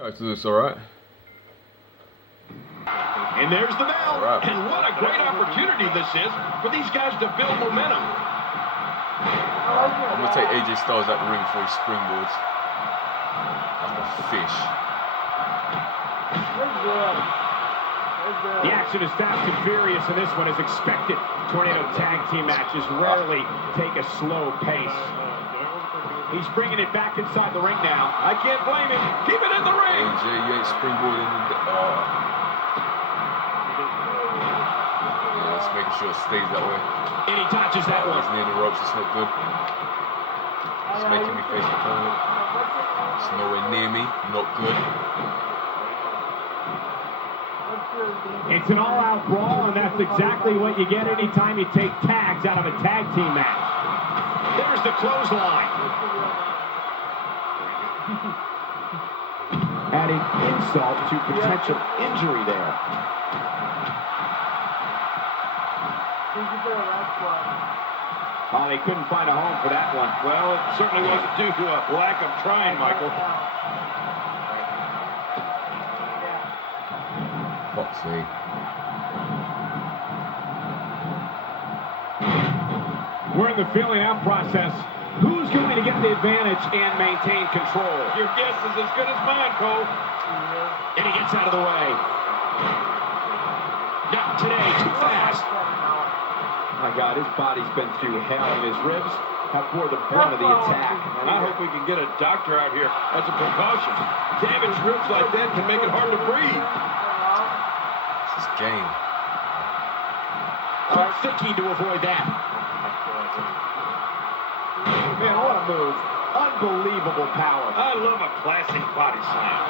Try to do this, alright? And there's the bell. Right. And what a great opportunity this is for these guys to build momentum. I'm gonna take Aj Styles out the ring before he springboards. Like a fish. The action is fast and furious, and this one is expected. Tornado tag team matches rarely take a slow pace. He's bringing it back inside the ring now. I can't blame him. Keep it in the ring. AJ, you ain't springboarding. Yeah, let's make sure it stays that way. And he touches that one. He's near the ropes. It's not good. It's making me face the opponent. It's nowhere near me. Not good. It's an all-out brawl, and that's exactly what you get anytime you take tags out of a tag team match. There's the clothesline. Adding insult to potential injury there. Oh, they couldn't find a home for that one. Well, it certainly wasn't due to a lack of trying, Michael. Fuck's sake. We're in the filling out process. Who's going to get the advantage and maintain control? Your guess is as good as mine, Cole. And he gets out of the way. Not today, too fast. My God, his body's been through hell, and his ribs have bore the brunt of the attack. And I hope we can get a doctor out here as a precaution. Damaged ribs like that can make it hard to breathe. This is game. Quick thinking to avoid that. Man, what a move. Unbelievable power. I love a classic body slam.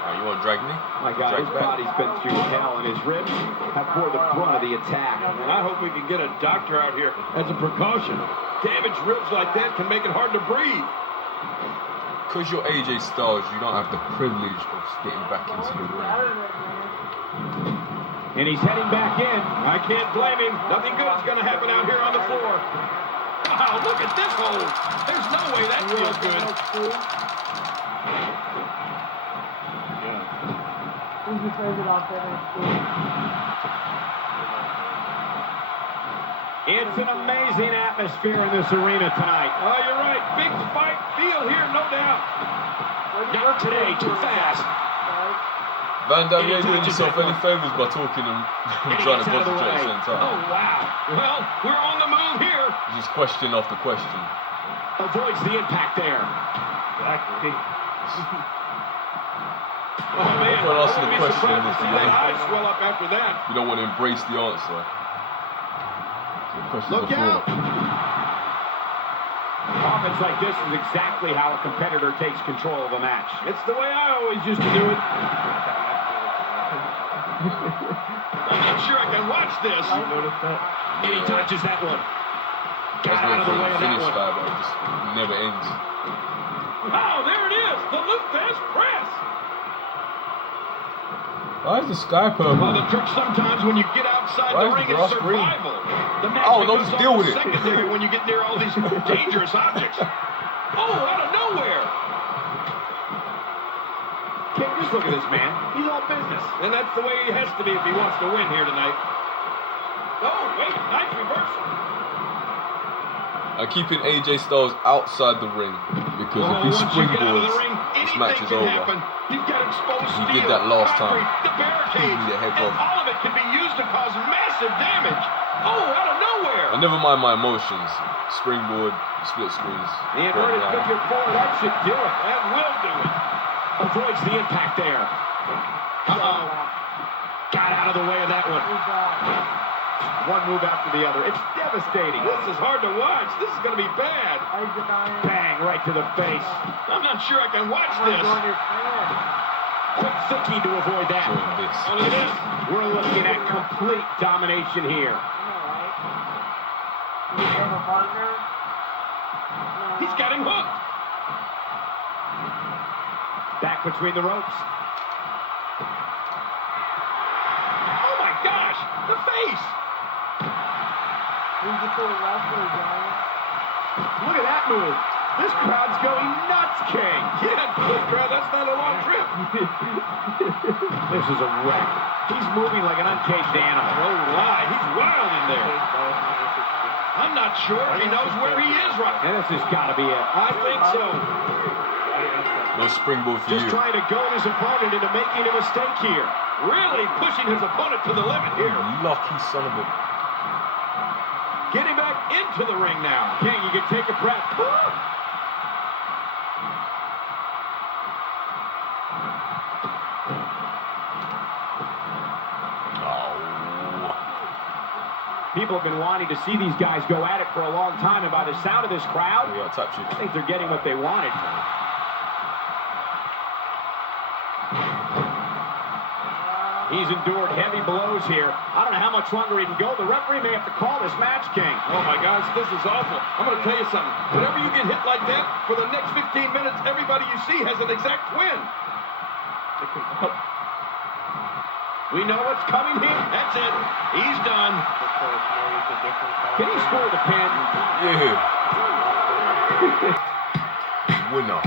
Alright, you want to drag me? My God, his body's been through hell, and his ribs have bore the brunt of the attack. And I hope we can get a doctor out here as a precaution. Damaged ribs like that can make it hard to breathe. Because you're AJ Styles, you don't have the privilege of getting back into the ring. And he's heading back in. I can't blame him. Nothing good's going to happen out here on the floor. Wow, look at this hold. There's no way that feels good. It's an amazing atmosphere in this arena tonight. Oh, you're right. Big fight feel here, no doubt. Not today, too fast. Van Dam, you ain't doing yourself any favors by talking and trying to concentrate at the same time. Oh, wow. Well, we're on the move here. Just question after question. Avoids the impact there. Exactly. Oh, man. If I ask you the question, surprised to see that eyes swell up after that. You don't want to embrace the answer. The Look out. Offense like this is exactly how a competitor takes control of a match. It's the way I always used to do it. I'm not sure I can watch this. And he touches that one. Got out of the way of that one. But it just never ends. Oh, there it is. The Luthez press. Why is the sky purple? Well, the trick sometimes when you get outside the ring is survival. The match just deal with it. Secondary when you get near all these dangerous objects. Oh, out of nowhere. King, just look at this man. He's all business. And that's the way he has to be if he wants to win here tonight. Oh, wait, nice reversal. I'm keeping AJ Styles outside the ring because if he springboards, this match is over. You've got exposed steel, He did that last time. The barricade, He the heck and off. all of it can be used to cause massive damage. Oh, out of nowhere. I never mind my emotions. Springboard, split screens. The inverted figure four, that should do it. That will do it. Avoids the impact there. Uh-oh. Got out of the way of that one. One move after the other. It's devastating. This is hard to watch. This is going to be bad. Bang, right to the face. I'm not sure I can watch this. Quick thinking to avoid that. Oh, look at this. We're looking at complete domination here. He's got him hooked. Back between the ropes. Oh, my gosh. The face. Look at that move. This crowd's going nuts, King. Yeah, This is a wreck. He's moving like an uncaged animal. No lie, he's wild in there. I'm not sure he knows where he is right now. And this has got to be it. I think so. No springboard for Just you. trying to goad his opponent into making a mistake here. Really pushing his opponent to the limit here. Lucky son of a... Getting back into the ring now. King, you can take a breath. People have been wanting to see these guys go at it for a long time, and by the sound of this crowd, Yeah, touch you. I think they're getting what they wanted. He's endured heavy blows here. I don't know how much longer he can go. The referee may have to call this match, King. Oh my gosh, this is awful. I'm going to tell you something. Whenever you get hit like that, for the next 15 minutes, everybody you see has an exact win. We know what's coming here. That's it. He's done. Can he score the pin? Yeah. Winner.